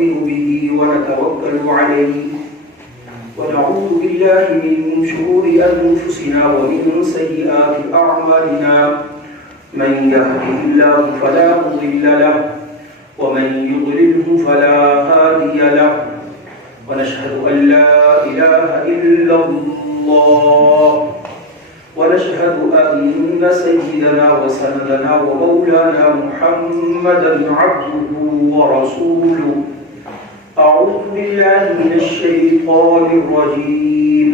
نؤمن به ونتوكل عليه ونعوذ بالله من شرور أنفسنا ومن سيئات أعمالنا من يهده الله فلا مضل له ومن يضلله فلا هادي له ونشهد أن لا إله إلا الله ونشهد أن سيدنا وسندنا ومولانا محمدا عبده ورسوله أعوذ بالله من الشيطان الرجيم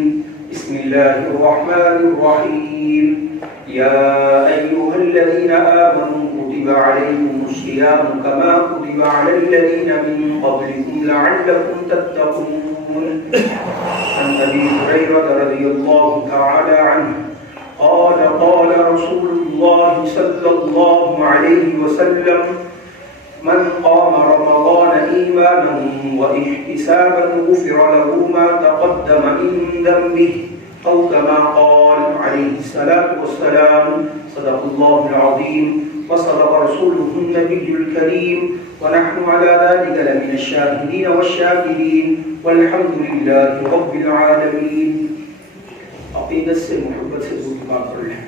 بسم الله الرحمن الرحيم يا أيها الذين آمنوا كتب عليكم الصيام كما كتب على الذين من قبلكم لعلكم تتقون عن أبي هريرة رضي الله تعالى عنه قال قال رسول الله صلى الله عليه وسلم من قام رمضان إيمانا واحتسابا غفر له ما تقدم من ذنبه أو كما قال عليه الصلاة والسلام صدق الله العظيم وصدق رسوله النبي الكريم ونحن على ذلك لمن الشاهدين والشاكرين والحمد لله رب العالمين. عقیدت سے محبت سے دعا کر لیں.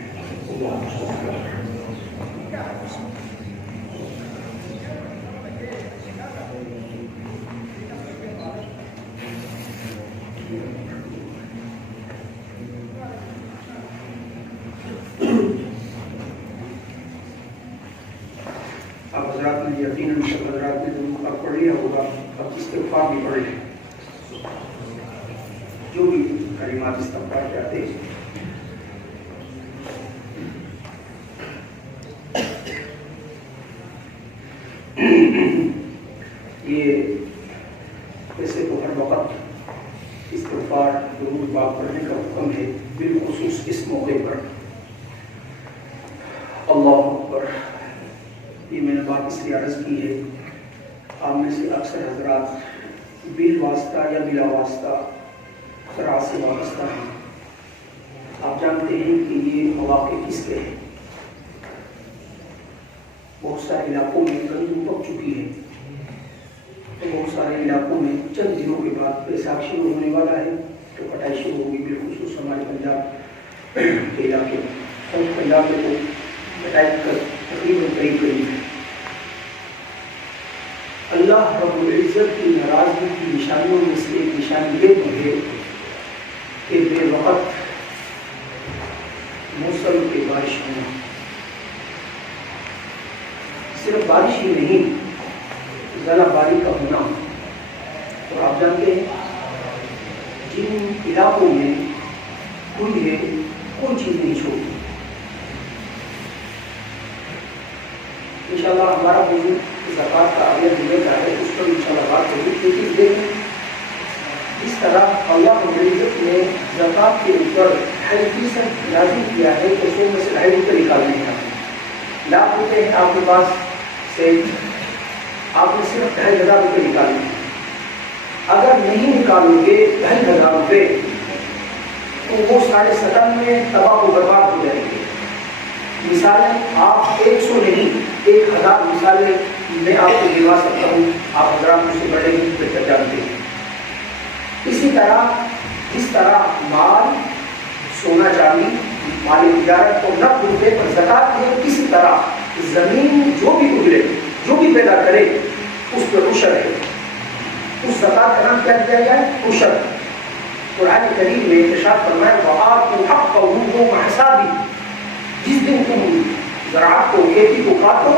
آپ حضرات نے یقیناً سب حضرات نے دعا پڑھ لیا ہوگا. اب استغفار بھی پڑھ لیں. جو بھی کلمات استغفار کہتے ہیں یہ ایسے تو ہر وقت استغفار درود پاک پڑھنے کا حکم ہے، بالخصوص اس موقع پر. اللہ اکبر. یہ میں نے بات اس لیے عرض کی ہے، آپ میں سے اکثر حضرات بال واسطہ یا بلا واسطہ قرآن سے وابستہ ہیں. آپ جانتے ہیں کہ یہ مواقع کس کے ہیں. بہت سارے علاقوں میں گندم پک چکی ہے، تو بہت سارے علاقوں میں چند دنوں کے بعد بیساکھ شروع ہونے والا ہے تو کٹائی شروع ہوگی. بالخصوص ہمارے پنجاب کے علاقے میں پنجاب میں تو کٹائی کر تقریباً قریب ہے. اللہ رب العزت کی ناراضگی کی نشانیوں میں سے ایک نشانی یہ ہے کہ بے وقت موسم کی بارش ہونا. صرف بارش ہی نہیں، ژالہ باری کا ہونا. تو آپ جانتے ہیں جن علاقوں میں کوئی ہے کوئی چیز نہیں چھوڑتی. انشاءاللہ ہمارا موضوع زکوٰۃ کا اگلے مہینے کا ہے، اس پر انشاءاللہ بات ہوگی. کیونکہ دیکھیں اس طرح اللہ رب العزت نے زکوٰۃ کے اوپر 2.5% لازم کیا ہے کہ 100 میں سے 2.5 روپے نکالنے ہیں. لاکھ روپے ہیں آپ کے پاس سے، آپ نے صرف 2,500 روپے نکالنے ہیں. اگر نہیں نکالو گے 2,500 روپے تو وہ 97.5 میں تباہ و برباد ہو جائیں گے. مثالیں آپ 100 نہیں 1,000 مثالیں میں آپ کو دلوا سکتا ہوں. آپ حضرات مجھ سے بڑے ہی بہتر جانتے ہیں. اسی طرح جس طرح مال، سونا چاندی، مال تجارت اور نقد روپے پر زکوٰۃ ہے، کسی طرح زمین جو بھی اگلے جو بھی پیدا کرے اس پر عشر ہے. اس زکوٰۃ کا نام کیا دیا گیا ہے؟ عشر. قرآن کریم میں ارشاد فرمایا وَآتُوا حَقَّهُ يَوْمَ حَصَادِهِ. جس دن تم زراعت کو، کھیتی کو کاٹو،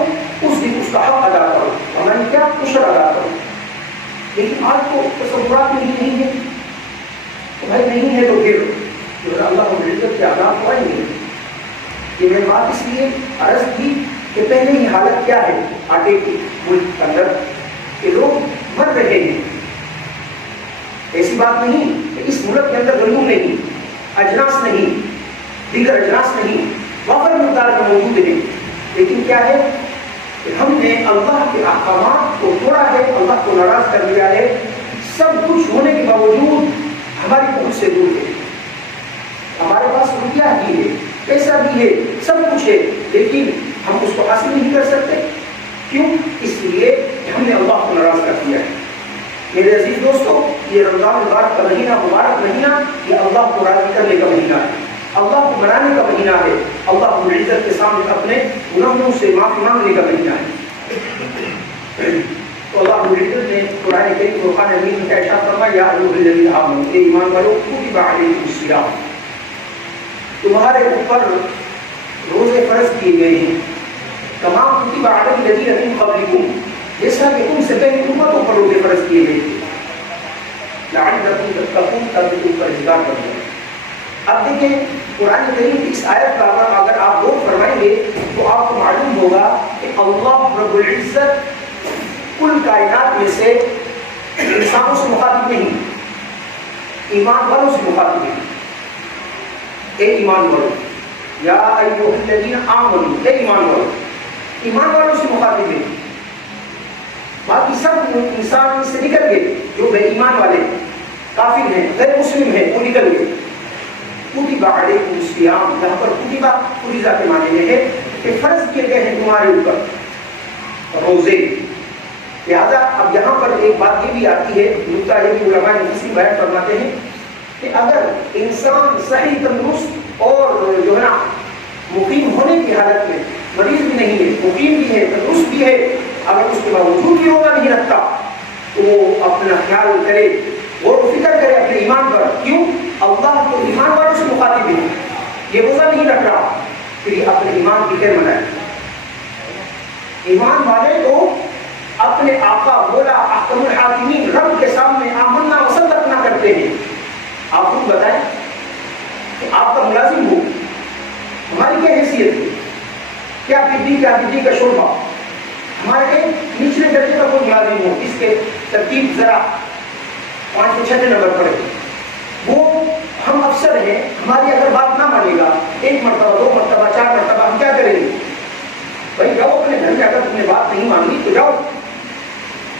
اس دن اس کا حق ادا کرو. ہماری کیا عشر ادا کرو. لیکن آج تو تصورات میں ہی نہیں ہے. تو بھائی نہیں ہے تو پھر جو اللہ رب العزت کے عذاب کو آئیں گے. یہ میں بات اس لیے عرض کی کہ پہلے ہی حالت کیا ہے آٹے کی ملک کے اندر کہ لوگ مر رہے ہیں. ایسی بات نہیں کہ اس ملک کے اندر گندم نہیں، اجناس نہیں، دیگر اجناس نہیں، وافر مقدار میں موجود ہیں. لیکن کیا ہے کہ ہم نے اللہ کے احکامات کو توڑا ہے، اللہ کو ناراض کر دیا ہے. سب کچھ ہونے کے باوجود ہماری پہنچ سے دور ہے. ہمارے پاس روپیہ بھی ہے، پیسہ بھی ہے، سب کچھ ہے، لیکن ہم اس کو حاصل نہیں کر سکتے. کیوں؟ اس لیے کہ ہم نے اللہ کو ناراض کر دیا ہے. میرے عزیز دوستو، یہ رمضان مبارک کا مہینہ، مبارک مہینہ، یہ اللہ کو راضی کرنے کا مہینہ ہے، اللہ کو منانے کا مہینہ ہے، اللہ رب العزت کے سامنے اپنے گناہوں سے معافی مانگنے کا مہینہ ہے۔ تو اللہ رب العزت نے قرآن کریم فرقان حمید میں ارشاد فرمایا، یا ایھا الذین آمنوا، اے ایمان والو، کتب علیکم الصیام، تمہارے اوپر روزے فرض کیے گئے ہیں، کما کتب علی الذین من قبلکم، جیسا کہ تم سے پہلے امتوں پر روزے فرض کیے گئے تھے، لعلکم تتقون، تاکہ تم پرہیزگار بن جاؤ۔ اب دیکھیں قرآن کریم کی اس آیت کا اگر آپ غور فرمائیں گے تو آپ کو معلوم ہوگا کہ اللہ رب العزت کل کائنات میں سے انسانوں سے مخاطب نہیں، ایمان والوں سے مخاطب ہے۔ اے ایمان والوں، یا ایھا الذین آمنوا، اے ایمان والوں، ایمان والوں سے مخاطب ہے۔ باقی سب انسان سے نکل گئے، جو بے ایمان والے کافر ہیں، غیر مسلم ہیں، وہ نکل گئے۔ کتب علیکم الصیام، یہاں پر کتبہ فریضہ کے معنی میں ہے کہ فرض کیے گئے ہیں تمہارے اوپر روزے۔ لہٰذا اب یہاں پر ایک بات یہ بھی آتی ہے، نکتہ یہ بھی علماء نے بیان فرماتے ہیں کہ اگر انسان صحیح تندرست اور جو ہے نا مقیم ہونے کی حالت میں، مریض بھی نہیں ہے، مقیم بھی ہے، تندرست بھی ہے، اگر اس کے باوجود بھی روزہ نہیں رکھتا تو وہ اپنا خیال کرے، غور و فکر کرے اپنے ایمان پر، کیوں؟ اللہ تو ایمان والوں سے مخاطب ہے، یہ روزہ نہیں رکھ رہا، پھر یہ اپنے ایمان کی خیر منائے۔ ایمان والے تو اپنے آقا مولا احکم الحاکمین رب کے سامنے آمنا وصدقنا کرتے ہیں۔ آپ خود بتائیں کہ آپ کا ملازم ہو، ہماری کیا حیثیت ہے؟ کیا بدی کا شعبہ، ہمارے نچلے درجے کا کوئی ملازم ہو، اس کے ترتیب ذرا 5 سے 6 نمبر پڑے، وہ ہم افسر ہیں، ہماری اگر بات نہ مانے گا 1 مرتبہ 2 مرتبہ 4 مرتبہ، ہم کیا کریں گے؟ بھائی جاؤ اپنے گھر میں، اگر تم نے بات نہیں مانی تو جاؤ،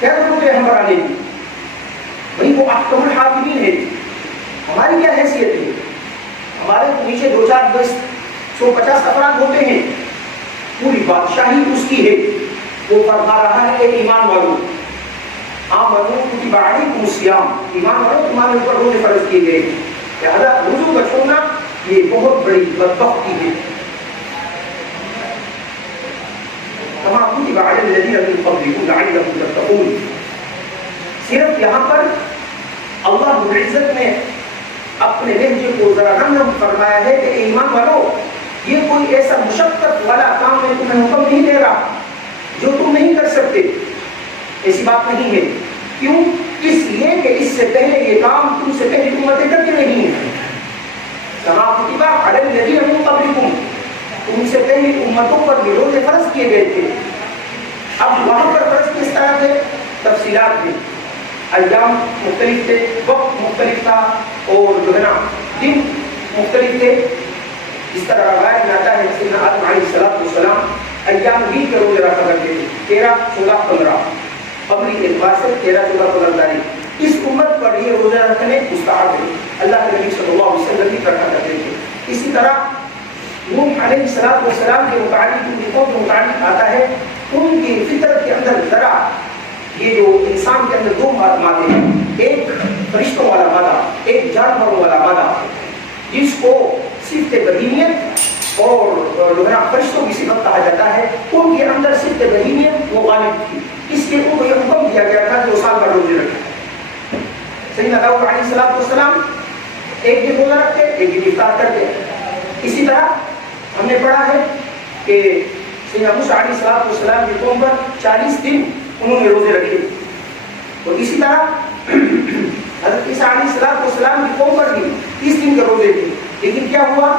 کیا ضرورت ہے ہم پر آنے کی؟ بھائی وہ احکم الحاکمین ہے، ہماری کیا حیثیت ہے؟ ہمارے نیچے 2 4 10 150 افراد ہوتے ہیں، پوری بادشاہی اس کی ہے۔ وہ فرما رہا ہے، اے ایمان والوں، آمنوا کتب علیکم الصیام، ایمان والوں تمہارے اوپر روزے فرض کیے گئے ہیں۔ لہٰذا روزوں کا چھوڑنا یہ بہت بڑی بدبختی ہے۔ کما کتب علی الذین من قبلکم لعلکم تتقون، صرف یہاں پر اللہ رب العزت نے اپنے لہجے کو ذرا نرم فرمایا ہے کہ ایمان والو، یہ کوئی ایسا مشقت والا کام میں تمہیں حکم نہیں دے رہا جو تم نہیں کر سکتے، ایسی بات نہیں ہے۔ کیوں؟ اس لیے کہ اس سے پہلے یہ کام تم سے پہلے امتیں کرتی نہیں ہیں۔ کما کتب علی الذین من قبلکم، تم سے پہلی امتوں پر یہ روزے فرض کیے گئے تھے۔ اب وہاں پر فرض کس طرح تھے؟ تفصیلات میں، ایام مختلف تھے، وقت مختلف تھا، اور جو ہے نا دن مختلف تھے۔ اس طرح روایت میں آتا ہے سیدنا آدم علیہ السلام ایام بیت کے روزے رکھا کرتے تھے، 13 14 15 قبلی اعتبار سے 13 14 15 تاریخ۔ اس امت پر یہ روزہ رکھنے مستحب ہے، اللہ کے نبی صلی اللہ علیہ وسلم بھی رکھا کرتے تھے۔ اسی طرح نوح علیہ السلام کے متعلق ان کی قوم کے متعلق آتا ہے، ان کی فطرت کے اندر ذرا یہ جو انسان کے اندر 2 مادے ہیں، ایک فرشتوں والا مادہ، ایک جانوروں والا مادہ، جس کو صفت بہیمیت اور جو ہے نا فرشتوں کی صفت کہا جاتا ہے، ان کے اندر صفت بہیمیت وہ غالب تھی، اس لیے ان کو یہ حکم دیا گیا تھا کہ وہ سال بھر روزے رکھیں۔ سیدنا داؤد علیہ السلام ایک دن روزہ رکھتے، ایک دن افطار کرتے۔ اسی طرح ہم نے پڑھا ہے کہ سیدنا موسیٰ علیہ السلام کی قوم پر 40 دن انہوں نے روزے رکھے، اور اسی طرح حضرت عیسیٰ علیہ السلام کی قوم پر بھی 30 دن کے روزے تھے۔ لیکن کیا ہوا؟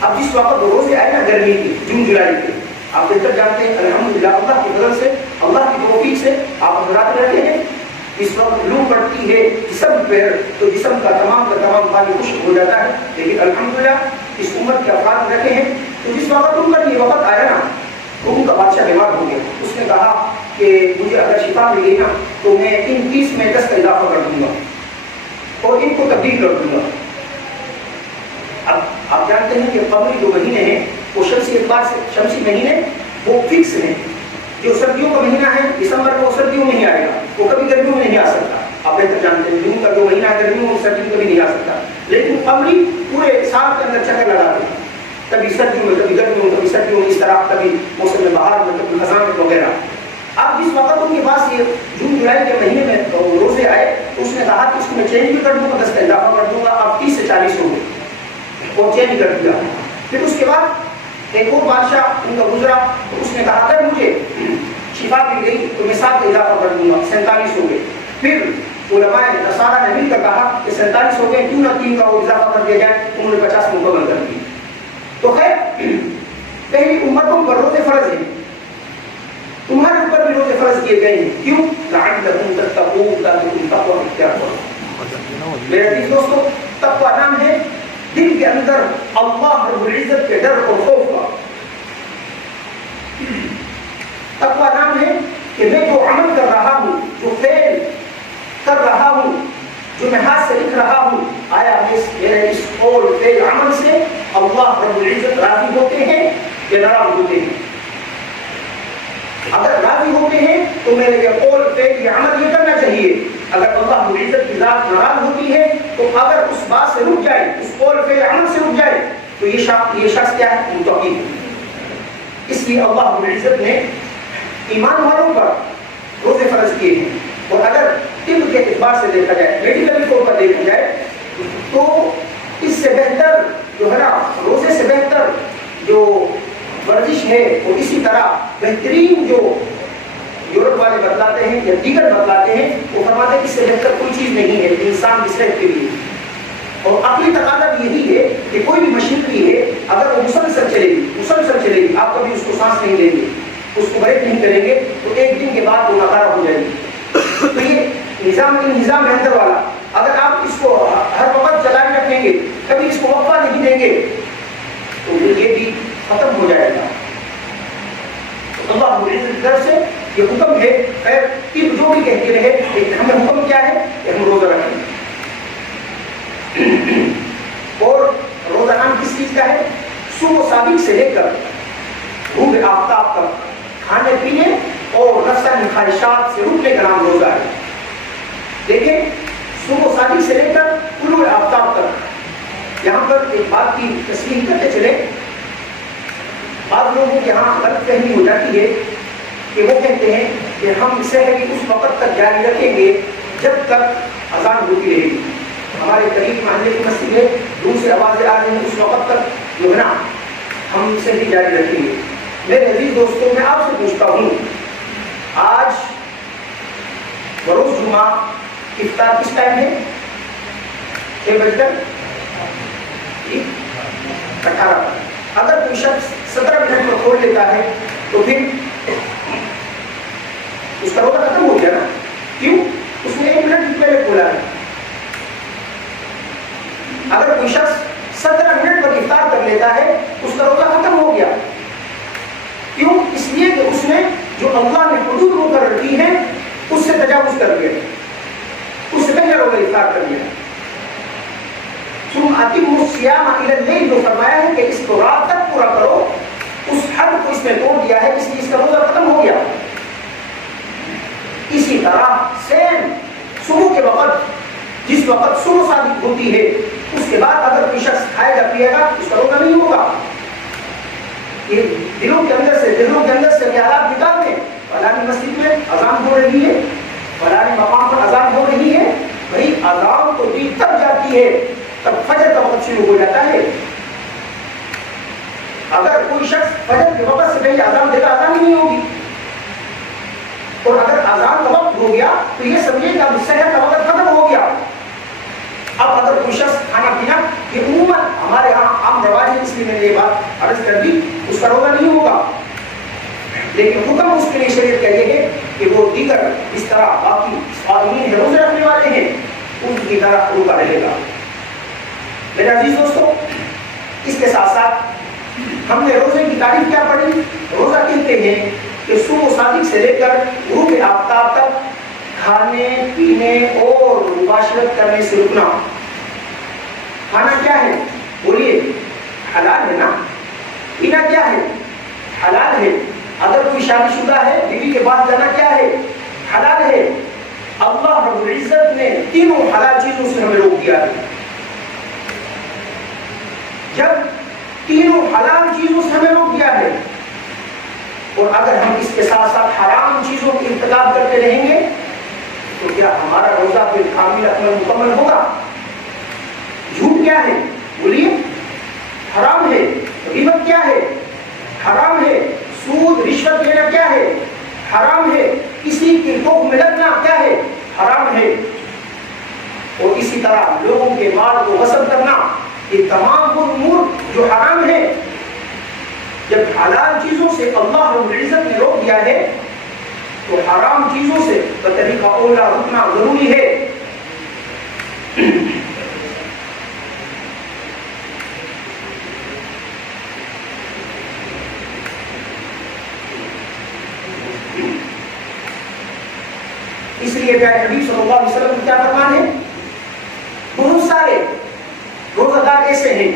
اب جس وقت روزے آئے نا گرمی کی، جون جولائی کے، آپ بہتر جانتے ہیں، الحمدللہ اللہ کی فضل سے، اللہ کی توفیق سے آپ حضرات رہتے ہیں، اس وقت لو پڑتی ہے جسم پر، تو جسم کا تمام پانی خشک ہو جاتا ہے۔ لیکن الحمدللہ اس امت کے افراد رکھے ہیں، تو جس وقت ان پر یہ وقت آیا نا تو ان کا بادشاہ بیمار ہو گیا۔ اس نے کہا کہ مجھے اگر شفا ملے نا تو میں ان 30 میں 10 کا اضافہ کر دوں گا اور ان کو تبدیل کر دوں گا۔ اب آپ جانتے ہیں کہ قمری جو مہینے ہیں وہ شمسی اعتبار سے، شمسی مہینے وہ فکس ہیں، جو سردیوں کا مہینہ ہے دسمبر میں وہ سردیوں میں ہی آئے گا، وہ کبھی گرمیوں میں نہیں آ سکتا، آپ بہتر جانتے ہیں جون کا جو مہینہ ہے گرمیوں میں سردیوں کبھی نہیں آ سکتا، لیکن قمری پورے سال کے اندر چکر لگاتے ہیں، کبھی سردیوں میں کبھی گرمیوں میں کبھی سردیوں میں، اس طرح کبھی موسم میں بہار میں کبھی خزاں میں وغیرہ۔ اب جس وقت ان کے پاس یہ جون جولائی کے مہینے میں روزے آئے تو اس نے کہا کہ اس کو میں چینج بھی کر دوں گا، 10 کا اضافہ کر دوں گا، اب 30 سے 40 ہو گئے، اور چینج کر دیا۔ پھر اس کے بعد ایک اور بادشاہ ان کا گزرا تو اس نے کہا اگر مجھے شفا مل گئی تو میں 7 کا اضافہ کر دوں گا، 47 ہو گئے۔ پھر علماء نصارہ نے مل کر کہا کہ 47 ہو گئے، کیوں نہ 3 کا وہ اضافہ کر دیا جائے، انہوں نے 50 مکمل کر دی۔ تو خیر پہلی امتوں پر روزے فرض ہیں، تمہارے اوپر بھی روزے فرض کیے گئے ہیں، کیوں؟ لعلکم تتقون، تاکہ تم تقوی اختیار کرو۔ میرے عزیز دوستو، تقوی نام ہے دل کے اندر اللہ رب العزت کے ڈر اور خوف کا۔ تقوی نام ہے کہ میں جو عمل کر رہا ہوں، جو فعل کر رہا ہوں، جو میں ہاتھ سے لکھ رہا ہوں، آیا میرے اس قول فعل عمل سے اللہ رب العزت راضی ہوتے ہیں یا ناراض ہوتے ہیں؟ اگر راضی ہوتے ہیں تو میرے یہ قول فعل یہ عمل یہ کرنا چاہیے، اگر اللہ رب العزت کی ذات ناراض ہوتی ہے تو اگر اس بات سے رک جائے، اس قول فعل عمل سے رک جائے تو یہ شخص کیا ہے؟ متقی ہے۔ اس لیے اللہ رب العزت نے ایمان والوں پر روزے فرض کیے ہیں، اور اگر طب کے اعتبار سے دیکھا جائے، میڈیکل طور پر دیکھا جائے تو اس سے بہتر جو ہے نا، روزے سے بہتر جو ورزش ہے وہ اسی طرح بہترین جو یورپ والے بتلاتے ہیں یا دیگر بتلاتے ہیں، وہ فرماتے ہیں اس سے بہتر کوئی چیز نہیں ہے انسان کی صحت کے لیے۔ اور عقلی تقاضا بھی یہی ہے کہ کوئی بھی مشینری ہے اگر وہ مسلسل چلے گی، آپ کبھی اس کو سانس نہیں لیں گے، اس کو بریک نہیں کریں گے تو ایک دن کے بعد وہ ناکارہ ہو جائے گی۔ تو یہ نظام ہے اندر والا، اگر آپ اس کو ہر وقت چلائے رکھیں گے، کبھی اس کو وقفہ نہیں دیں گے تو یہ بھی ختم ہو جائے گا۔ اللہ رب العزت کی طرف سے یہ حکم ہے، خیر طب جو بھی کہتے رہے لیکن ہمیں حکم کیا ہے کہ ہم روزہ رکھیں۔ اور روزہ نام کس چیز کا ہے؟ صبح صادق سے لے کر غروب آفتاب تک کھانے پینے اور نفسانی خواہشات سے رکنے کا نام روزہ ہے۔ دیکھیں صبح صادق سے لے کر طلوع آفتاب تک، یہاں پر ایک بات کی تصریح کرتے چلے، بعض لوگوں کے یہاں غلط فہمی ہو جاتی ہے کہ وہ کہتے ہیں کہ ہم سحری اس وقت تک جاری رکھیں گے جب تک اذان ہوتی رہے گی۔ ہمارے قریب محلے کی مسجد ہے، دور سے آوازیں آ رہی ہیں، اس وقت تک جو ہے نا ہم سحری جاری رکھیں گے۔ میرے عزیز دوستوں، میں آپ سے پوچھتا ہوں، آج بروز جمعہ افطار کس ٹائم ہے؟ 6:18۔ اگر کوئی شخص 17 منٹ میں کھول لیتا ہے تو پھر اس کا روزہ ختم ہو گیا نا، کیوں؟ اس نے 1 منٹ پہلے کھولا ہے۔ اگر کوئی شخص 17 منٹ پر افطار کر لیتا ہے اس کا روزہ ختم ہو گیا، کیوں؟ اس لیے کہ اس نے جو اللہ نے حدود مقرر کی ہے اس سے تجاوز کر دیا، اس سے پہلے روزہ افطار کر لیا۔ ثم اتموا الصيام الى الليل، جو فرمایا ہے کہ اس کو رات تک پورا کرو، اس حد کو اس نے توڑ دیا ہے، اس لیے اس کا روزہ ختم ہو گیا۔ اسی طرح سیم صبح کے وقت، جس وقت صبح صادق ہوتی ہے، اس کے بعد اگر کوئی شخص کھائے گا پیے گا اس کا روزہ نہیں ہوگا۔ یہ دلوں کے اندر سے خیالات نکال دیں، فلانی مسجد میں اذان ہو رہی ہے، فلانی مقام پر اذان ہو رہی ہے، بھائی اذان تو دیر تک جاتی ہے، تب فجر کا وقت شروع ہو جاتا ہے۔ اگر کوئی شخص فجر کے وقت سے پہلے اذان دے گا، اذان نہیں ہوگی، اور اگر اذان کا وقت ہو گیا تو یہ سمجھے کہ اب سحر کا وقت ختم ہو گیا۔ اب اگر کوئی شخص کھانا پینا، یہ عموماً ہمارے ہاں عام رواج ہے، اس لیے میں نے یہ بات عرض کر دی، اس کا روزہ نہیں ہوگا، لیکن حکم اس کے لیے شریعت کا یہ ہے کہ وہ دیگر اس طرح باقی صائمین ہے، روزے رکھنے والے ہیں، ان کی طرح روزہ رہے گا۔ میرے عزیز دوستو، اس کے ساتھ ساتھ ہم نے روزے کی تعریف کیا پڑھی؟ روزہ کہتے ہیں کہ صبح صادق سے لے کر غروب آفتاب تک کھانے پینے اور مباشرت کرنے سے رکنا۔ کھانا کیا ہے؟ بولیے، حلال ہے نا؟ پینا کیا ہے؟ حلال ہے۔ اگر کوئی شادی شدہ ہے بیوی کے پاس جانا کیا ہے؟ حلال ہے. اللہ رب العزت نے تینوں حلال چیزوں سے ہمیں روک دیا ہے. جب تینوں حلال چیزوں سے ہمیں روک دیا ہے اور اگر ہم اس کے ساتھ ساتھ حرام چیزوں کی ارتکاب کرتے رہیں گے تو کیا ہمارا روزہ پھر کامل اکمل مکمل ہوگا؟ جھوٹ کیا ہے؟ بولیے. حرام ہے. غیبت کیا ہے؟ حرام ہے. سود رشوت لینا کیا ہے؟ حرام ہے. کسی کی ٹوک میں لگنا کیا ہے؟ حرام ہے. اور اسی طرح لوگوں کے مال کو غصب کرنا، یہ تمام وہ امور جو حرام ہے. جب حلال چیزوں سے اللہ رب العزت نے روک دیا ہے تو حرام چیزوں سے بطریقہ اولا رکنا ضروری ہے. اس لیے پیارے نبی صلی اللہ علیہ وسلم کیا فرمان ہے؟ بہت سارے روزہ دار ایسے ہیں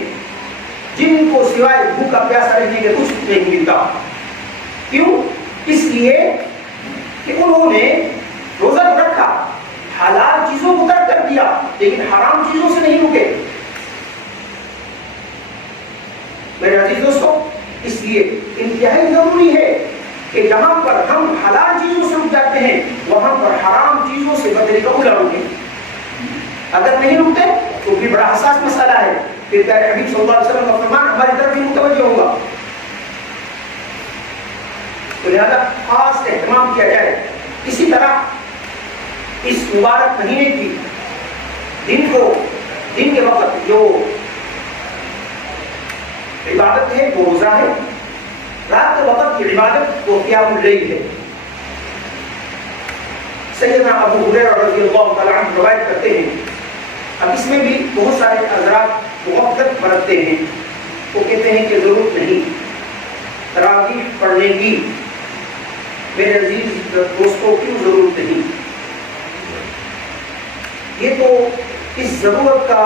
جن کو سوائے بھوکا پیاسا رہنے کے کچھ نہیں ملتا. کیوں؟ اس لیے کہ انہوں نے روزہ رکھا، حلال چیزوں کو ترک کر دیا لیکن حرام چیزوں سے نہیں رکے. میرے عزیز دوستو، اس لیے انتہائی ضروری ہے کہ جہاں پر ہم حلال چیزوں سے رک جاتے ہیں وہاں پر حرام چیزوں سے بطریقہ اولا رکیں. اگر نہیں رکتے تو بھی بڑا حساس مسئلہ ہے. پھر پیارے حبیب صلی اللہ علیہ وسلم کا فرمان ہماری طرف بھی متوجہ ہوگا. تو لہذا خاص اہتمام کیا جائے. اسی طرح اس مبارک مہینے کی دن کے وقت جو عبادت ہے وہ روزہ ہے، رات کے وقت کی عبادت وہ قیام اللیل ہے. سیدنا ابو ہریرہ رضی اللہ تعالیٰ عنہ روایت کرتے ہیں. اب اس میں بھی بہت سارے حضرات غفلت برتتے ہیں. وہ کہتے ہیں کہ ضرورت نہیں تراویح پڑھنے کی. میرے عزیز دوستوں کیوں ضرورت نہیں؟ یہ تو اس ضرورت کا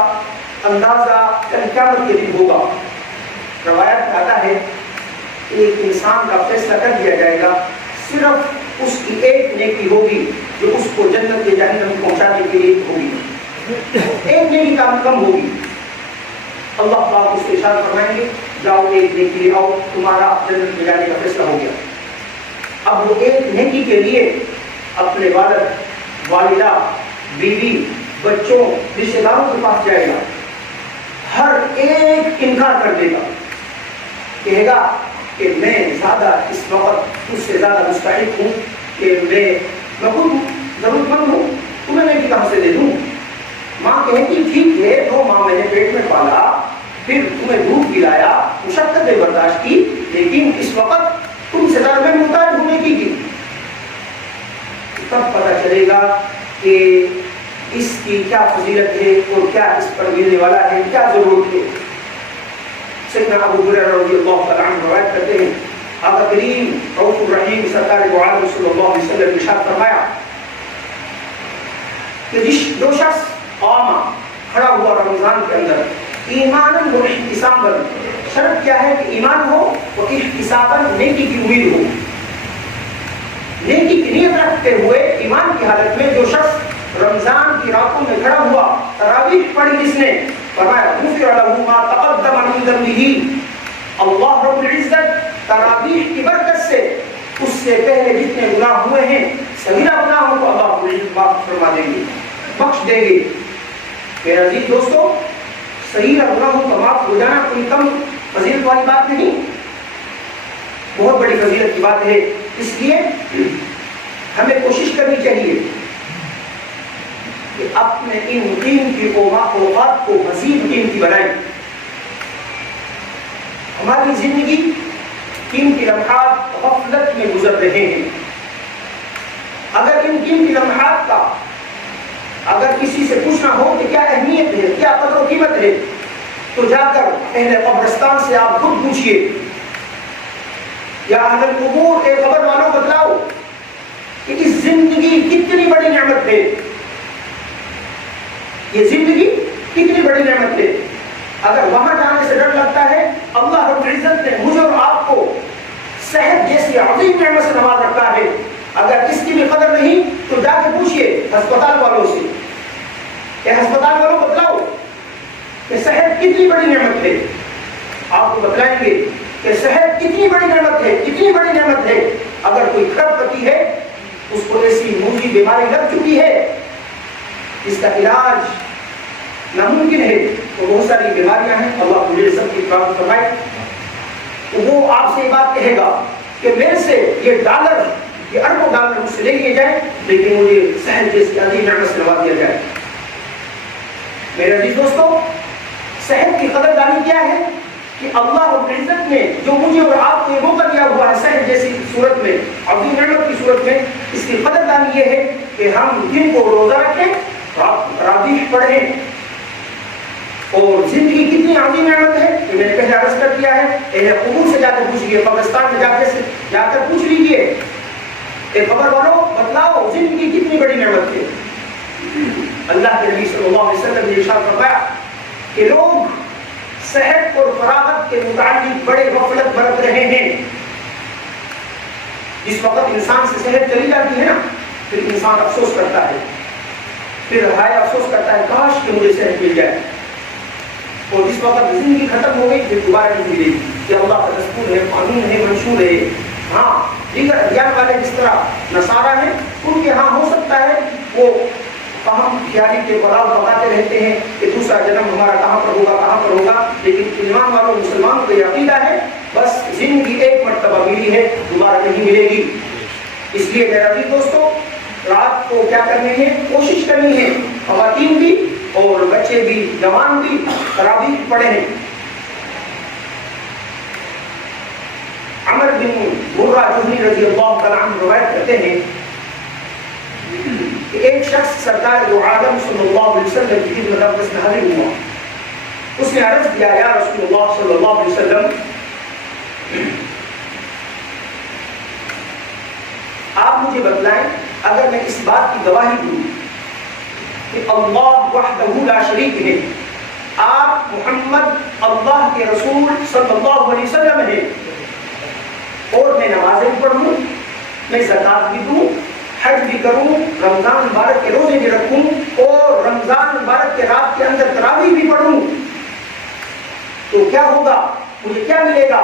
اندازہ کل قیامت کے دن ہوگا. روایت آتا ہے کہ ایک انسان کا فیصلہ کر دیا جائے گا، صرف اس کی ایک نیکی ہوگی جو اس کو جنت کے جہنم پہنچانے کے لیے ہوگی. ایک نیکی کم ہوگی. اللہ پاک اس کے ارشاد فرمائیں گے جاؤ ایک نیکی لے آؤ، تمہارا جنت میں جانے کا فیصلہ ہو گیا. اب وہ ایک نیکی کے لیے اپنے والد، والدہ، بیوی، بچوں، رشتہ داروں کے پاس جائے گا. ہر ایک انکار کر دے گا، کہے گا کہ میں زیادہ اس وقت اس سے زیادہ مستحق ہوں کہ میں خود ضرورت مند ہوں، تمہیں نیکی کہاں سے دے دوں. ماں کہے گی ٹھیک ہے 9 ماہ میں نے پیٹ میں پالا، پھر تمہیں دودھ پلایا، مشقتیں برداشت کی، لیکن اس وقت تم سے زیادہ میں محتاج ہوں نیکی کی. تب پتہ چلے گا کہ اس کی کیا فضیلت ہے اور کیا اس پر ملنے والا ہے، کیا ضرورت ہے. سیدنا ابو ہریرہ رضی اللہ تعالیٰ عنہ روایت کرتے ہیں آقا کریم رؤوف الرحیم سرکار دو عالم صلی اللہ علیہ وسلم نے ارشاد فرمایا کہ جو شخص قام کھڑا ہوا رمضان کے اندر ایماناً و احتساباً، شرط کیا ہے کہ ایمان ہو اور احتساباً نیکی کی امید ہو. نیکی کی نیت رکھتے ہوئے ایمان کی حالت میں جو شخص رمضان کی راتوں میں کھڑا ہوا، تراویح پڑھی جس نے، فرمایا غفر لہ ما تقدم من ذنبہ. اللہ رب العزت تراویح کی برکت سے اس سے پہلے جتنے گناہ ہوئے ہیں صغیرہ گناہوں کو اللہ رب العزت معاف فرما دیں گے، بخش دیں گے. میرے عزیز دوستو، صغیرہ گناہوں کا معاف ہو جانا کوئی کم فضیلت والی بات نہیں، بہت بڑی فضیلت کی بات ہے. اس لیے ہمیں کوشش کرنی چاہیے کہ اپنے ان قیمتی اوقات کو مزید قیمتی بنائیں. ہماری زندگی قیمتی لمحات غفلت میں گزر رہے ہیں. اگر ان قیمتی لمحات کا اگر کسی سے پوچھنا ہو کہ کیا اہمیت ہے، کیا قدر و قیمت ہے، تو جا کر اہل قبرستان سے آپ خود پوچھئے، یا اہل القبور کے قبر والوں کو بتلاؤ کہ اس زندگی کتنی بڑی نعمت ہے. یہ زندگی کتنی بڑی نعمت ہے. اگر وہاں جانے سے ڈر لگتا ہے، اللہ رب العزت نے مجھے اور آپ کو صحت جیسی جیسی عظیم نعمت سے نواز رکھا ہے، اگر اس کی بھی قدر نہیں تو جا کے پوچھئے ہسپتال والوں سے کہ ہسپتال والوں بتلاؤ کہ صحت کتنی بڑی نعمت ہے. آپ کو بتلائیں گے کہ صحت کتنی بڑی نعمت ہے، کتنی بڑی نعمت ہے. اگر کوئی کھڑ پتی ہے، اس کو ایسی موذی بیماری لگ چکی ہے اس کا علاج ناممکن ہے، تو بہت ساری بیماریاں ہیں، اللہ مجھے سب کی حفاظت فرمائے، تو وہ آپ سے یہ بات کہے گا کہ میرے سے یہ ڈالر، یہ اربوں ڈالر مجھ سے لے لیے جائیں لیکن مجھے صحت جیسی عظیم نعمت سے نواز دیا جائے. میرے عزیز دوستو، صحت کی قدردانی کیا ہے کہ اللہ رب العزت نے جو مجھے اور آپ کو یہ موقع دیا ہوا ہے صحت جیسی صورت میں، عظیم نعمت کی صورت میں، اس کی قدردانی یہ ہے کہ ہم دن کو روزہ رکھیں، تراویح پڑھیں. اور زندگی کتنی عظیم نعمت ہے کہ میں نے پہلے عرض کر دیا ہے. قبور سے جا کر پوچھیے، قبرستان میں جا کر پوچھ لیجیے کہ قبر والوں بتلاؤ زندگی کتنی بڑی نعمت ہے. اللہ کے نبی صلی اللہ علیہ وسلم نے ارشاد فرمایا کہ لوگ صحت اور فراغت کے متعلق بڑے غفلت برت رہے ہیں. جس وقت انسان سے صحت چلی جاتی ہے نا، پھر انسان افسوس کرتا ہے، پھر ہائے افسوس کرتا ہے کاش کہ مجھے صحت مل جائے. اور جس وقت زندگی ختم ہو گئی پھر دوبارہ نہیں ملے گی. یہ اللہ کا دستور ہے، قانون ہے، منشور ہے. ہاں دیگر ادیان والے جس طرح نصارہ ہیں، ان کے ہاں ہو سکتا ہے وہ ہم خیالی کے پڑاؤ بتاتے رہتے ہیں کہ دوسرا جنم ہمارا کہاں پر ہوگا، کہاں پر ہوگا. لیکن ایمان والوں مسلمانوں کا یہ عقیدہ ہے بس زندگی ایک مرتبہ ملی ہے، دوبارہ نہیں ملے گی. اس لیے میرا عزیز دوستو، رات کو کیا کرنی ہے، کوشش کرنی ہے، خواتین بھی اور بچے بھی، جوان بھی تراویح پڑھیں. عمر بن مرہ جوہنی رضی اللہ تعالیٰ عنہ روایت کرتے ہیں کہ ایک شخص سرکار دو عالم صلی اللہ علیہ وسلم کی خدمت اقدس میں حاضر ہوا. اس نے عرض کیا، یا رسول اللہ صلی اللہ علیہ وسلم، آپ مجھے بتلائیں اگر میں اس بات کی گواہی دوں کہ اللہ وحدہ لا شریک ہے، آپ محمد اللہ کے رسول صلی اللہ علیہ وسلم ہیں، اور میں نمازیں بھی پڑھوں، میں زکات بھی دوں، حج بھی کروں، رمضان مبارک کے روزے بھی رکھوں، اور رمضان مبارک کے رات کے اندر تراویح بھی پڑھوں، تو کیا ہوگا، مجھے کیا ملے گا؟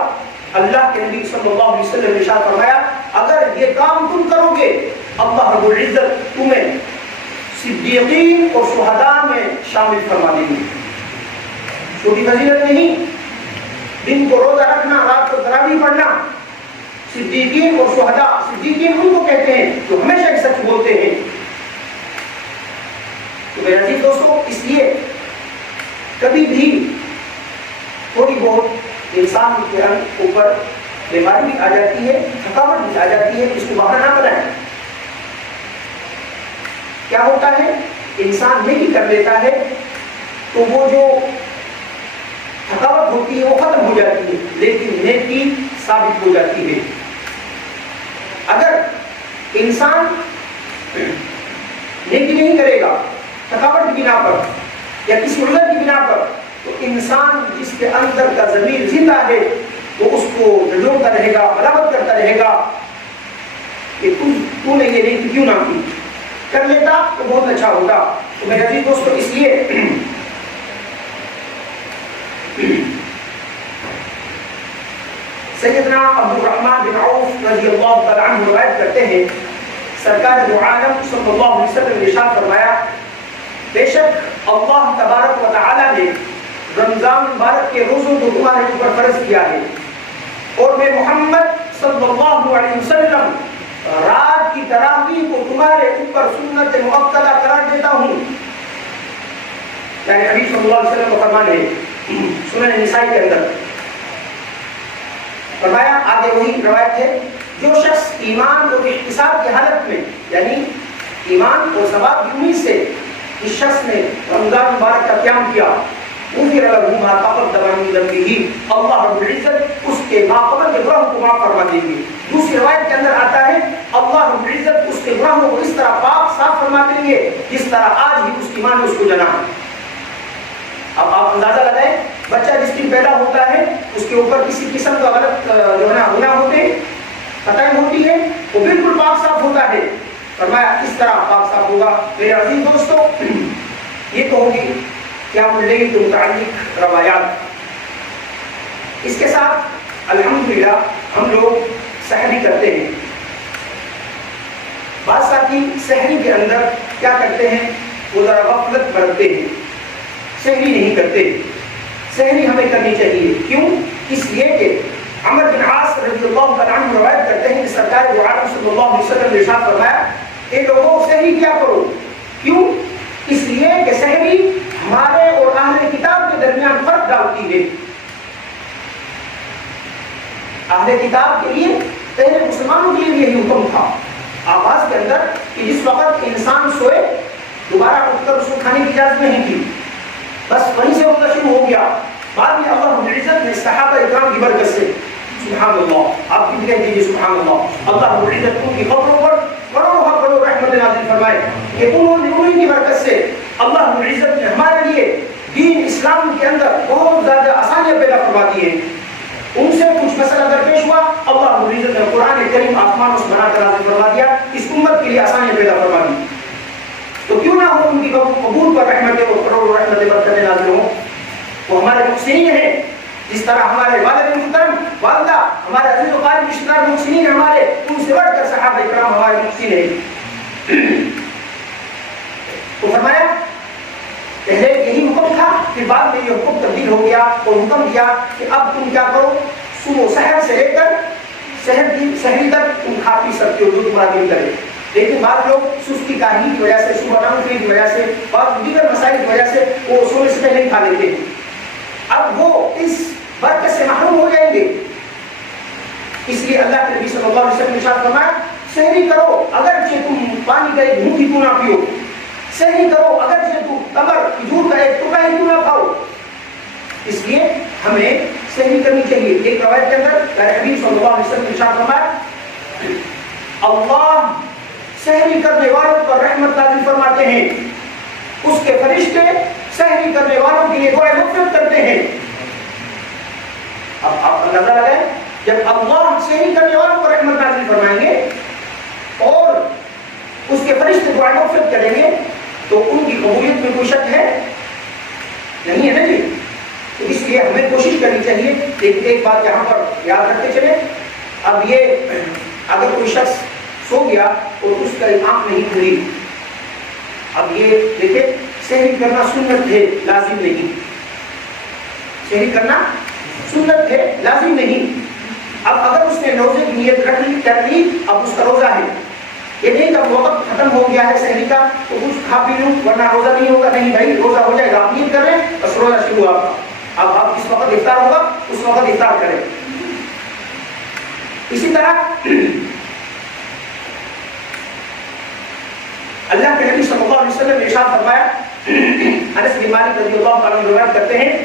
اللہ کے نبی صلی اللہ علیہ وسلم نے ارشاد فرمایا، اگر یہ کام تم کرو گے اللہ رب العزت تمہیں صدیقین اور شہداء میں شامل فرما دیں گے. چھوٹی فضیلت نہیں، دن کو روزہ رکھنا، رات کو تراویح پڑھنا. صدیقین اور شہداء، صدیقین ان کو کہتے ہیں جو ہمیشہ سچ بولتے ہیں. تو میرے عزیز دوستو، اس لیے کبھی بھی تھوڑی بہت انسان کے اوپر بیماری بھی آ جاتی ہے، تھکاوٹ بھی آ جاتی ہے، اس کو بہانہ نہ بنائیں. کیا ہوتا ہے، انسان نیکی کر لیتا ہے تو وہ جو تھکاوٹ ہوتی ہے وہ ختم ہو جاتی ہے، لیکن نیکی ثابت ہو جاتی ہے. اگر انسان نیکی نہیں کرے گا تھکاوٹ کی بنا پر یا کسی عذر کی بنا پر، تو انسان جس کے اندر کا ضمیر زندہ ہے وہ اس کو جھنجھوڑتا رہے گا، ملامت کرتا رہے گا کہ تو نے یہ نیکی کیوں نہ کی، کر لیتا تو بہت اچھا ہوگا. تو میرے عزیز دوستو، اس لیے سیدنا عبد الرحمن بن عوف رضی اللہ تعالیٰ عنہ روایت کرتے ہیں، سرکار دو عالم صلی اللہ علیہ وسلم نے ارشاد فرمایا، بے شک اللہ تبارک و تعالیٰ نے رمضان مبارک کے روزوں کو تمہارے اوپر فرض کیا ہے، اور میں محمد صلی اللہ علیہ وسلم رات کی تراویح کو تمہارے اوپر سنت مؤکدہ قرار دیتا ہوں. یعنی نبی صلی اللہ علیہ وسلم کا فرمان ہے سنن نسائی کے اندر. فرمایا، آگے وہی روایت ہے، جو شخص ایمان اور احتساب کی حالت میں، یعنی ایمان اور ثواب کی امید سے اس شخص نے رمضان مبارک کا قیام کیا، غفر له ما تقدم من ذنبه، اللہ رب العزت اس کے ماقبل کے گناہوں کو معاف فرما دیں گے. دوسری روایت کے اندر آتا ہے، اللہ رب العزت اس کے گناہوں کو اس طرح پاک صاف فرما دیں گے جس طرح آج ہی اس کی ماں نے اس کو جنا. اب آپ اندازہ لگائیں، بچہ جس دن پیدا ہوتا ہے اس کے اوپر کسی قسم کا غلط جو ہے نا گناہ ہوتے ہیں، فتح ہوتی ہے وہ بالکل پاک صاف ہوتا ہے. فرمایا اس طرح پاک صاف ہوگا. میرے عزیز دوستو یہ تو ہوگی قیام اللیل کے متعلق روایات. اس کے ساتھ الحمدللہ ہم لوگ سحری کرتے ہیں. بعض ساتھی سحری کے اندر کیا کرتے ہیں وہ ذرا غفلت برتتے ہیں, سحری نہیں کرتے. سحری ہمیں کرنی چاہیے. کیوں؟ اس لیے کہ عمر بن عاص رضی اللہ تعالیٰ عنہ روایت کرتے ہیں کہ سرکار دو عالم صلی اللہ علیہ وسلم نے ارشاد فرمایا اے لوگوں سحری کیا کرو. کیوں؟ اس لیے کہ سحری ہمارے اور اہل کتاب کے درمیان فرق ڈالتی ہے. اہل کتاب کے لیے پہلے مسلمانوں کے لیے یہی حکم تھا آغاز کے اندر کہ جس وقت انسان سوئے دوبارہ اٹھ کر اس کو کھانے کی اجازت نہیں تھی, بس وہیں سے روزہ شروع ہو گیا. بعد میں اللہ رب العزت نے صحابہ اکرام کی برکت سے سبحان اللہ آپ بھی کہہ دیجیے سبحان اللہ, اللہ رب العزت ان کی قبروں پر کروڑوں رحمت نازل فرمائے کہ انہیں کی برکت سے اللہ رب العزت نے ہمارے لیے دین اسلام کے اندر بہت زیادہ آسانیاں پیدا فرما دی ہیں. ان سے کچھ مسئلہ اگر پیش ہوا اللہ رب العزت نے قرآن کریم آسمان سے بنا کر نازل فرما دیا, اس امت کے لیے آسانیاں پیدا فرما دی. تو کیوں نہ ہو ان کی قبول پر رحمتیں اور کروڑوں رحمتیں برکتیں نازل ہوں. وہ ہمارے محسنین ہیں جس طرح ہمارے والد محترم والدہ ہمارے عزیز و قریب رشتہ دار محسنین ہیں ہمارے, ان سے بڑھ کر صحابہ کرام ہمارے محسن ہیں. تو فرمایا پہلے یہی حکم تھا, پھر بعد میں یہ حکم تبدیل ہو گیا اور حکم دیا کہ اب تم کیا کرو صبح سحر سے لے کر سحری تک تم کھا پی سکتے ہو جو تمہارا دل کرے. لیکن بعض لوگ سستی کاہلی کی وجہ سے, صبح نہ اٹھنے کی وجہ سے, بعض دیگر مسائل کی وجہ سے وہ سونے سے پہلے ہی کھا لیتے ہیں. اب وہ اس برکت سے محروم ہو جائیں گے. اس لیے اللہ کے نبی صلی اللہ علیہ وسلم نے ارشاد فرمایا سحری کرو اگرچہ تم پانی کا ایک گھونٹ ہی کیوں نہ پیو, سحری کرو اگرچہ تم تمر کھجور کا ایک ٹکڑا ہی کیوں نہ کھاؤ. اس لیے ہمیں سحری کرنی چاہیے. ایک روایت کے اندر پیارے حبیب صلی اللہ علیہ وسلم نے ارشاد فرمایا اللہ سحری کرنے والوں پر رحمت نازل فرماتے ہیں, اس کے فرشتے سحری کرنے والوں کے لیے دعائیں مغفرت کرتے ہیں. اب آپ اندازہ لگائیں جب اللہ سحری کرنے والوں پر رحمت نازل فرمائیں گے اور اس کے فرشتے دعائیں مغفرت کریں گے تو ان کی قبولیت میں کوئی شک ہے نہیں ہے نا جی. تو اس لیے ہمیں کوشش کرنی چاہیے. ایک بات یہاں پر یاد رکھتے چلیں, اب یہ اگر کوئی شخص سو گیا اور اس کا آنکھ نہیں کھلی, اب یہ دیکھیں سحری کرنا سنت ہے لازم نہیں. سحری کرنا سنت ہے لازم نہیں. اب اگر اس نے روزے کی نیت رکھ لی کر لی, اب اس کا روزہ ہے. یہ نہیں کہ وقت ختم ہو گیا ہے سحری کا تو کچھ کھا پی لوں ورنہ روزہ نہیں ہوگا. نہیں بھائی روزہ ہو جائے گا, آپ نیت کر رہے ہیں بس روزہ شروع آپ کا. اب آپ جس وقت افطار ہوگا اس وقت افطار کریں. اسی طرح اللہ کے نبی صلی اللہ علیہ وسلم نے ارشاد فرمایا, انس بن مالک رضی اللہ تعالیٰ عنہ روایت کرتے ہیں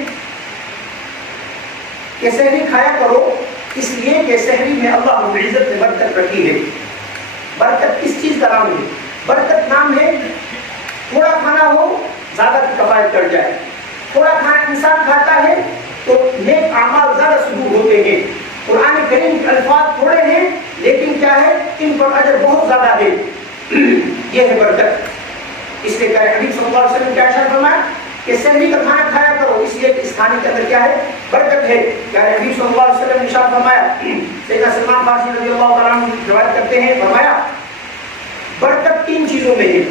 کہ سحری کھایا کرو اس لیے کہ سحری میں اللہ رب العزت نے برکت رکھی ہے. برکت کس چیز کا نام ہے؟ برکت نام ہے تھوڑا کھانا ہو زیادہ کی کفایت کر جائے. تھوڑا کھانا انسان کھاتا ہے تو نیک اعمال زیادہ صدور ہوتے ہیں. قرآن کریم کے الفاظ تھوڑے ہیں لیکن کیا ہے ان پر اجر بہت زیادہ ہے. یہ ہے برکت. اس لیے کہ حدیث صلی اللہ علیہ وسلم کیا ارشاد فرمایا کہ سحری کا کھانا کھایا کرو اس لیے کہ اس کھانے کے اندر کیا ہے برکت ہے. کہ حدیث صلی اللہ علیہ وسلم نے ارشاد فرمایا, سیدنا سلمان فارسی رضی اللہ تعالیٰ عنہ روایت کرتے ہیں, فرمایا برکت تین چیزوں میں ہے.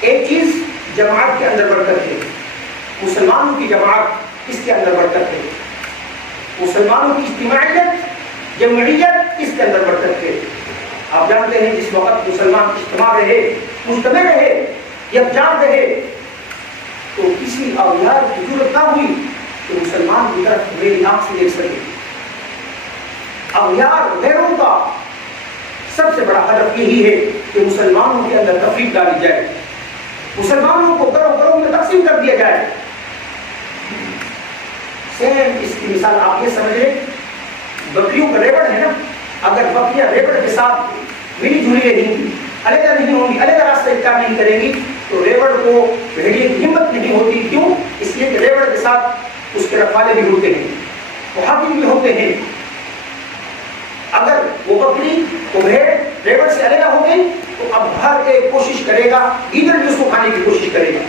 ایک چیز جماعت کے اندر برکت ہے, مسلمانوں کی جماعت اس کے اندر برکت ہے. مسلمانوں کی اجتماعیت جمعیت اس کے اندر برکت ہے. آپ جانتے ہیں جس وقت مسلمان اجتماع رہے, مجتمع رہے, یکجان رہے تو کسی اولیاء کی ضرورت نہ ہوئی کہ مسلمان کی طرف میری آنکھ سے دیکھ سکے. اولیاء غیروں کا سب سے بڑا ہدف یہی ہے کہ مسلمانوں کے اندر تفریق ڈالی جائے, مسلمانوں کو گروہ گروہ میں تقسیم کر دیا جائے. سیم اس کی مثال آپ یہ سمجھ لیں, بکریوں کا ریوڑ ہے نا, اگر بکریاں ریوڑ کے ساتھ ملی جلی رہیں گی, علیحدہ نہیں ہوں گی, علیحدہ راستہ اختیار نہیں کریں گی تو ریوڑ کو بھیڑیے کی ہمت نہیں ہوتی. کیوں؟ اس لیے کہ ریوڑ کے ساتھ اس کے رکھوالے بھی ہوتے ہیں, محافظ بھی ہوتے ہیں. اگر وہ بکری وہ بھیڑ ریوڑ سے علیحدہ ہو گئی تو اب ہر ایک کوشش کرے گا، گیدڑ بھی اس کو کھانے کی کوشش کرے گا،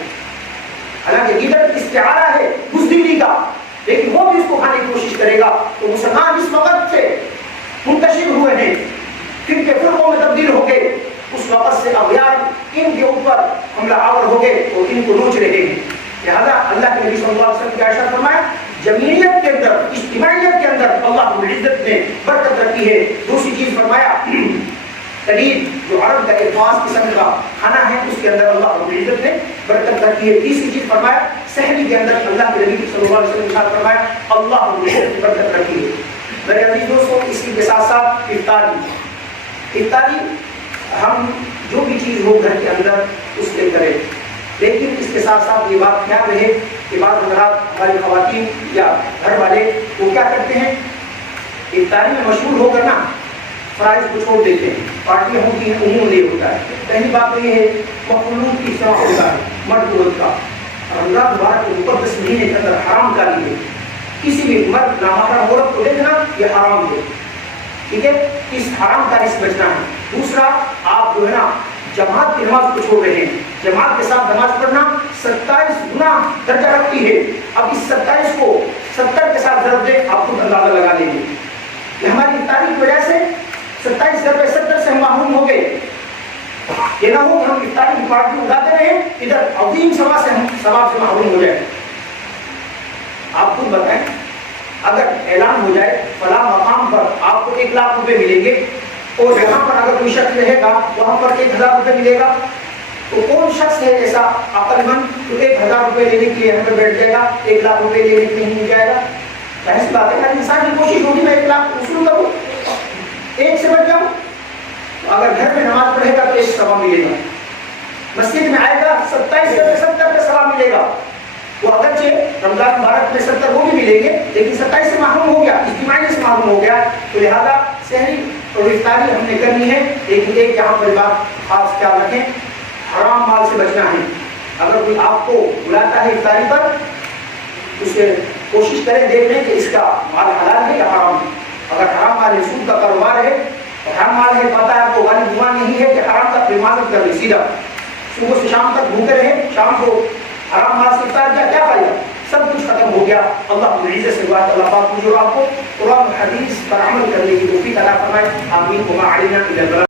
حالانکہ گیدڑ استعارہ ہے بزدلی کا، لیکن وہ بھی اس کو کھانے کی کوشش کرے گا۔ تو مسلمان اس وقت سے منتشر ہوئے ہیں، پھر کے فرقوں میں تبدیل ہو گئے، اس وقت سے اغیار ان کے اوپر حملہ آور ہو گئے اور ان کو نوچ رہے ہیں۔ لہذا اللہ کے نبی صلی اللہ علیہ وسلم کی ارشاد فرمایا جمعیت کے اندر، اجتماعیت کے اندر اللہ رب العزت نے برکت رکھی ہے۔ دوسری چیز فرمایا قریب جو عرب کا ایک خاص قسم کا کھانا ہے اس کے اندر اللہ رب العزت نے برکت رکھی ہے۔ تیسری چیز فرمایا سحری کے اندر اللہ کے نبی صلی اللہ علیہ وسلم نے ارشاد فرمایا اللہ رب العزت نے برکت رکھی ہے۔ میرے عزیز دوستوں، اسی کے ساتھ ساتھ افطاری ہم جو بھی چیز ہو گھر کے اندر اس کے کریں، لیکن اس کے ساتھ ساتھ یہ بات خیال رہے کہ بعض حضرات ہماری خواتین یا گھر والے وہ کیا کرتے ہیں، افطاری میں مشغول ہو کر نا فرائض کو چھوڑ دیتے ہیں۔ پارٹیاں ہوتی ہیں، عموماً یہ ہوتا ہے۔ پہلی بات تو یہ ہے مخلوق کی طرح ہوتا ہے مرد عورت کا، اور اللہ مبارک کے مقدس مہینے کے اندر حرام کاری ہے، کسی بھی مرد نامحرم عورت کو دیکھنا یہ حرام ہے، ٹھیک ہے، اس حرام کاری سے بچنا ہے۔ دوسرا، آپ جو ہے نا جماعت کی نماز کو چھوڑ رہے ہیں، جماعت کے ساتھ نماز پڑھنا 27 گنا درجہ رکھتی ہے۔ اب اس 27 کو 70 کے ساتھ ضرب دیں، آپ خود اندازہ لگا لیں گے کہ ہماری افطاری کی وجہ سے 27 ضرب 70 سے ہم محروم ہو گئے۔ یہ نہ ہو کہ ہم افطاری کی پارٹی اڑاتے رہیں، ادھر عظیم ثواب سے محروم ہو جائے۔ آپ خود بتائیں، اگر اعلان ہو جائے فلاں مقام پر آپ کو 1 لاکھ روپے ملیں گے اور یہاں پر اگر کوئی شخص رہے گا وہاں پر 1000 روپے ملے گا، تو کون شخص ہے ایسا عقل مند تو 1000 روپے لینے کے لیے ہم پہ بیٹھ جائے گا، 1 لاکھ روپے لینے کے لیے نہیں جائے گا؟ ایسی بات ہے، ہر انسان کی کوشش ہوگی میں 1 لاکھ وصول کروں، 1 سے بچ جاؤں۔ اگر گھر میں نماز پڑھے گا تو 1 ثواب ملے گا، مسجد میں آئے گا 27 سے 70 کا ثواب ملے گا۔ وہ اگرچہ رمضان مبارک میں 70 وہ بھی ملیں گے، لیکن 27 سے محروم ہو گیا، اجتماعی سے محروم ہو گیا۔ تو لہذا سحری اور افطاری ہم نے کرنی ہے، لیکن ایک یہاں پر بات خاص خیال رکھیں، حرام مال سے بچنا ہے۔ اگر کوئی آپ کو بلاتا ہے افطاری پر، اسے کوشش کریں دیکھ لیں کہ اس کا مال حلال ہے یا حرام ہے۔ اگر حرام مال ہے، سود کا کاروبار ہے، حرام مال ہے، پتہ ہے آپ کو غالب گمان نہیں ہے کہ حرام کا حفاظت کر لیں، سیدھا صبح سے شام تک بھوکے رہے، شام کو حرام مال سے افطار کیا، کیا فائدہ؟ سب کچھ ختم ہو گیا۔ اللہ کی عزت سے بات اللہ پاک مجھے آپ کو قرآن و حدیث پر عمل کرنے کی توفیق عطا فرمائے، آمین۔ وما علینا الا البلاغ۔